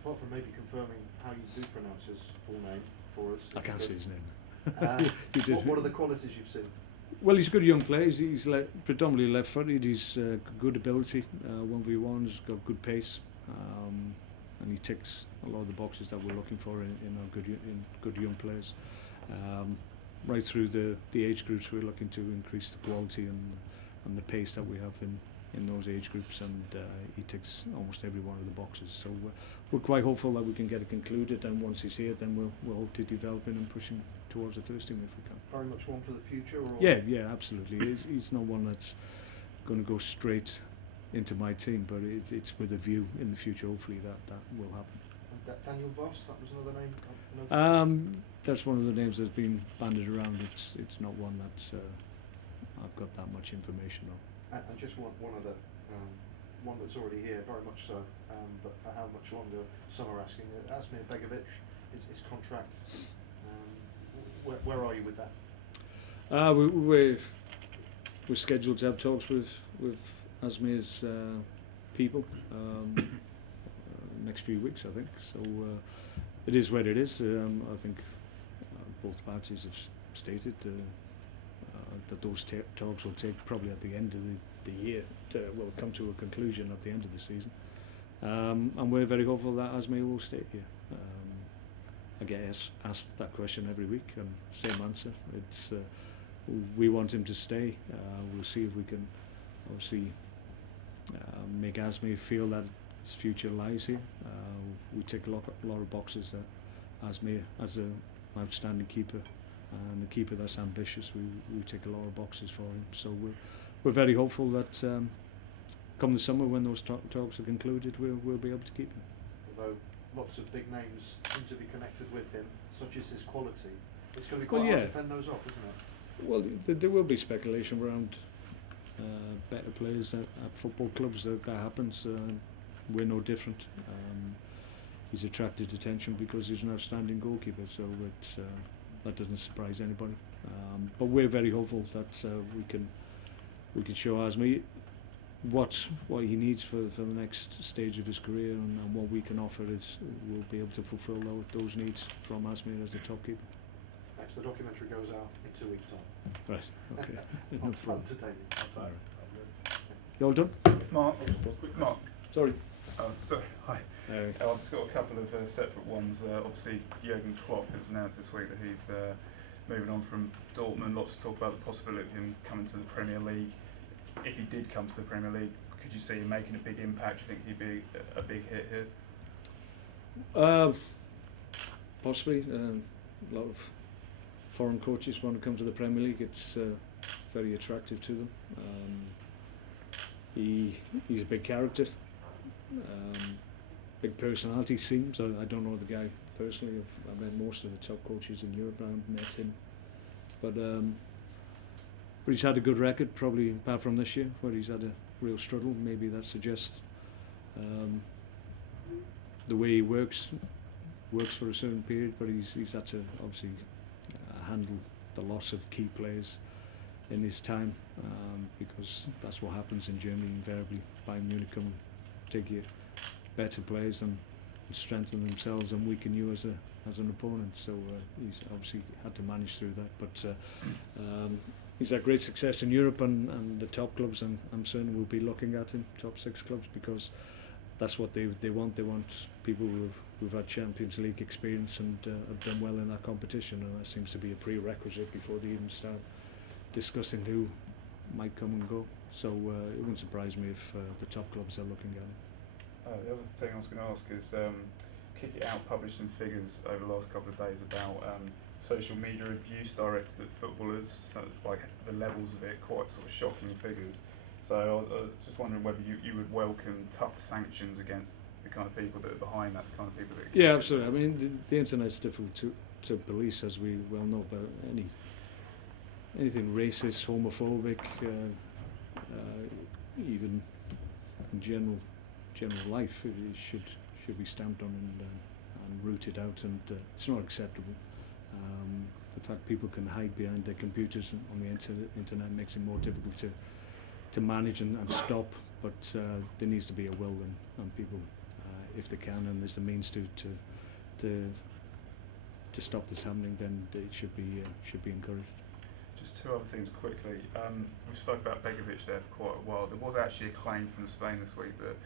Apart from maybe confirming how you do pronounce his full name for us. I can't say his name. You did. What are the qualities you've seen? Well, he's a good young player. He's predominantly left-footed. He's good ability, 1v1s, got good pace, and he ticks a lot of the boxes that we're looking for in our good young players. Right through the age groups, we're looking to increase the quality and the pace that we have in those age groups, and he ticks almost every one of the boxes. So we're quite hopeful that we can get it concluded, and once he's here, then we'll hope to develop him and push him towards the first team if we can. Very much one for the future? Or Yeah, absolutely. He's not one that's going to go straight into my team, but it's with a view in the future, hopefully, that will happen. And Daniel Voss, that was another name I noticed? That's one of the names that's been banded around. It's not one that's I've got that much information on. And just one other, one that's already here, very much so, but for how much longer? Some are asking. Asmir Begovic, his contract, where are you with that? We're scheduled to have talks with Asmir's people next few weeks, I think. So it is what it is. I think both parties have stated that those talks will take probably at the end of the year. Will come to a conclusion at the end of the season, and we're very hopeful that Asmir will stay here. I get asked that question every week, and same answer. It's we want him to stay. We'll see if we can obviously make Asmir feel that his future lies here. We tick a lot of boxes that Asmir, as an outstanding keeper and a keeper that's ambitious, we tick a lot of boxes for him. So we're very hopeful that come the summer, when those talks are concluded, we'll be able to keep him. Although lots of big names seem to be connected with him, such as his quality, it's going to be quite hard to fend those off, isn't it? Well, there will be speculation around better players at football clubs. That happens. We're no different. He's attracted attention because he's an outstanding goalkeeper, so that doesn't surprise anybody. But we're very hopeful that we can show Asmir what he needs for the next stage of his career, and what we can offer is we'll be able to fulfil those needs from Asmir as the top keeper. Next, the documentary goes out in 2 weeks' time. Right. Okay. On today. You all done? Mark. Sorry. Sorry. Hi. I've just got a couple of separate ones. Obviously, Jurgen Klopp, it was announced this week that he's moving on from Dortmund. Lots of talk about the possibility of him coming to the Premier League. If he did come to the Premier League, could you see him making a big impact? Do you think he'd be a big hit here? Possibly. A lot of foreign coaches want to come to the Premier League. It's very attractive to them. He's a big character, big personality, seems. I don't know the guy personally. I've met most of the top coaches in Europe. I haven't met him, but he's had a good record, probably apart from this year where he's had a real struggle. Maybe that suggests the way he works for a certain period, but he's had to obviously handle the loss of key players in his time, because that's what happens in Germany invariably. Bayern Munich come take your better players and strengthen themselves and weaken you as an opponent. So he's obviously had to manage through that. But he's had great success in Europe and the top clubs, and I'm certain we'll be looking at him, top 6 clubs, because that's what they want. They want people who've had Champions League experience and have done well in that competition, and that seems to be a prerequisite before they even start discussing who might come and go. So it wouldn't surprise me if the top clubs are looking at it. The other thing I was going to ask is, Kick It Out published some figures over the last couple of days about social media abuse directed at footballers, so like the levels of it, quite sort of shocking figures. So I was just wondering whether you would welcome tough sanctions against the kind of people that are behind that, the kind of people that... Yeah, absolutely. I mean, the internet's difficult to police, as we well know, but anything racist, homophobic, even in general life, it should be stamped on and rooted out, and it's not acceptable. The fact people can hide behind their computers on the internet makes it more difficult to manage and stop, but there needs to be a will, and people, if they can, and there's the means to stop this happening, then it should be encouraged. Just two other things quickly. We spoke about Begovic there for quite a while. There was actually a claim from Spain this week that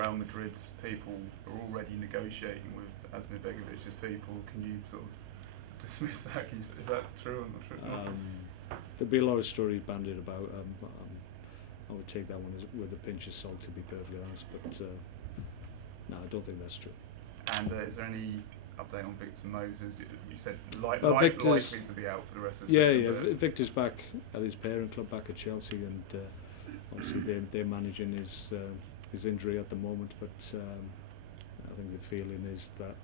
Real Madrid's people are already negotiating with Asmir Begovic's people. Can you sort of dismiss that? Is that true? I'm not sure. There'll be a lot of stories bandied about. I would take that one with a pinch of salt, to be perfectly honest. But no, I don't think that's true. And is there any update on Victor Moses? You said Victor's likely to be out for the rest of the season. Yeah. Victor's back at his parent club, back at Chelsea, and obviously they're managing his injury at the moment. But I think the feeling is that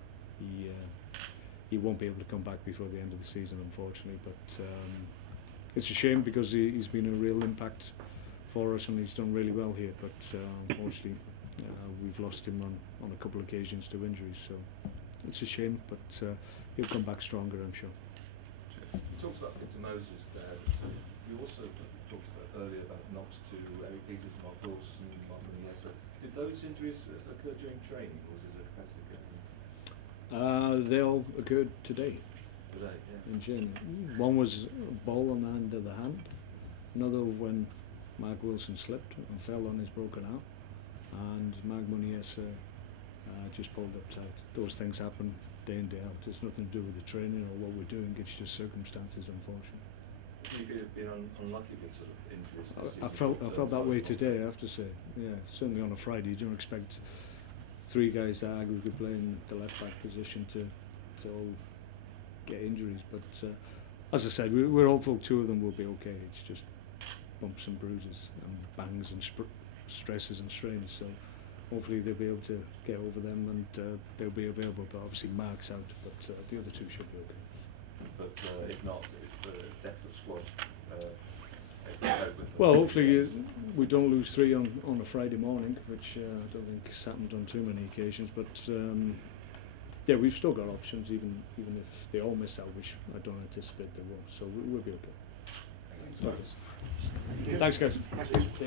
he won't be able to come back before the end of the season, unfortunately. But it's a shame because he's been a real impact for us and he's done really well here. But unfortunately, we've lost him on a couple of occasions to injuries. So it's a shame, but he'll come back stronger, I'm sure. You talked about Victor Moses there, but you also talked earlier about knocks to Eric Peters, Mark Wilson, Mark Hughes. Did those injuries occur during training, or was it a competitive game? They all occurred today. Today, yeah. In June. One was a ball on the end of the hand. Another when Mark Wilson slipped and fell on his broken arm. And Mark Muniesa just pulled up tight. Those things happen day in, day out. It's nothing to do with the training or what we're doing. It's just circumstances, unfortunately. Have you been unlucky with sort of injuries this season? I felt that way today, I have to say. Yeah, certainly on a Friday. You don't expect three guys that could play in the left back position to all get injuries. But as I said, we're hopeful two of them will be okay. It's just bumps and bruises and bangs and stresses and strains. So hopefully they'll be able to get over them and they'll be available. But obviously Mark's out, but the other two should be okay. But if not, it's the depth of squad. Well, hopefully we don't lose three on a Friday morning, which I don't think has happened on too many occasions. But yeah, we've still got options, even if they all miss out, which I don't anticipate they will. So we'll be okay. Thanks, guys. Thanks.